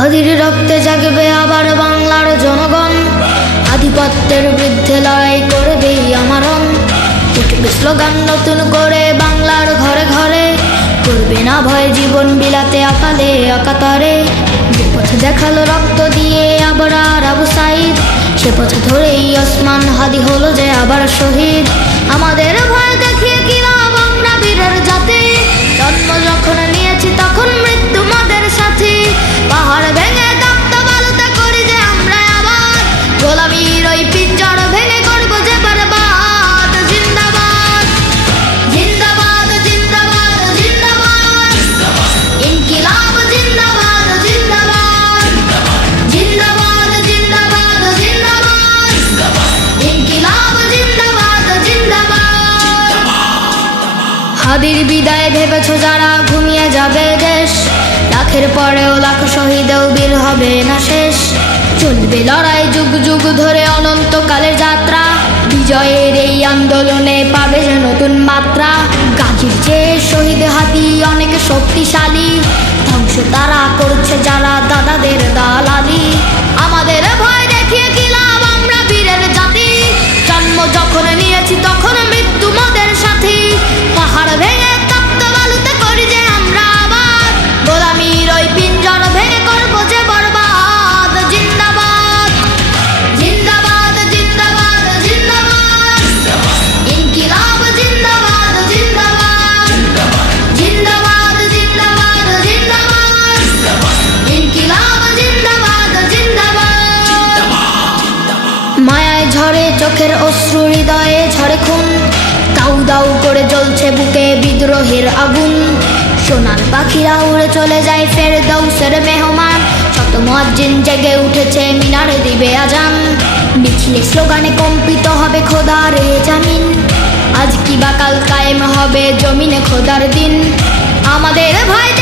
হাদির রক্তে জাগবে আবার বাংলার জনগণ, আধিপত্যের বিরুদ্ধে লড়াই করবেই আমারণ। উঠবে স্লোগান নতুন করে বাংলার ঘরে ঘরে, করবে না ভয় জীবন বিলাতে আকালে আকাতরে। যে পথ দেখালো রক্ত দিয়ে আবার আবু সাইদ, সে পথ ধরেই ওসমান হাদি হলো যে আবার শহীদ। আমাদের ভয় দেখিয়ে কি লাভ আমরা বীরের জাতি, জন্ম যখন নিয়েছি তখন মৃত্যু আমাদের সাথী। পাহাড় ভেঙে তপ্ত বালুতে করি যে আমরা আবার, গোলামীর ওই পিঞ্জর ভেঙে করবো যে বরবাদ। জিন্দাবাদ জিন্দাবাদ জিন্দাবাদ জিন্দাবাদ, ইনকিলাব জিন্দাবাদ জিন্দাবাদ, জিন্দাবাদ জিন্দাবাদ জিন্দাবাদ, ইনকিলাব জিন্দাবাদ জিন্দাবাদ। হাদির বিদায় ভেবেছো যারা ঘুমিয়ে যাবে দেশ, লাখের পরেও লাখ শহীদেও বীর হবে না শেষ। চলবে লড়াই যুগ যুগ ধরে অনন্তকালের যাত্রা, বিজয়ের এই আন্দোলনে পাবে যে নতুন মাত্রা। গাজীর চেয়ে শহীদ হাদি অনেক শক্তিশালী, ধ্বংস তারা করছে যারা দাদাদের দালালি। আমাদের ভয় দেখিয়ে কি লাভ আমরা বীরের জাতি, জন্ম যখন নিয়েছি তখন মৃত্যু মোদের সাথী। পাহাড় ভেঙে তপ্ত বালুতে করি যে আমরা আবার, গোলামীর ওই পিঞ্জর ভেঙে করবো যে বরবাদ। জিন্দাবাদ জিন্দাবাদ জিন্দাবাদ জিন্দাবাদ, ইনকিলাব জিন্দাবাদ জিন্দাবাদ, জিন্দাবাদ জিন্দাবাদ জিন্দাবাদ, ইনকিলাব জিন্দাবাদ জিন্দাবাদ। মায়ায় ঝরে চোখের অশ্রু, হৃদয়ে ঝরে খুন, দাউ দাউ করে জ্বলছে বুকে বিদ্রোহের আগুন। সোনার পাখিরা উড়ে চলে যায় ফেরদৌসের মেহমান, শত মুয়াজ্জিন জেগে উঠেছে মিনারে দিবে আজান। মিছিলে স্লোগানে কম্পিত হবে খোদার এ জামিন, আজ কি বা কাল কায়েম হবে জমিনে খোদার দিন। আমাদের ভয়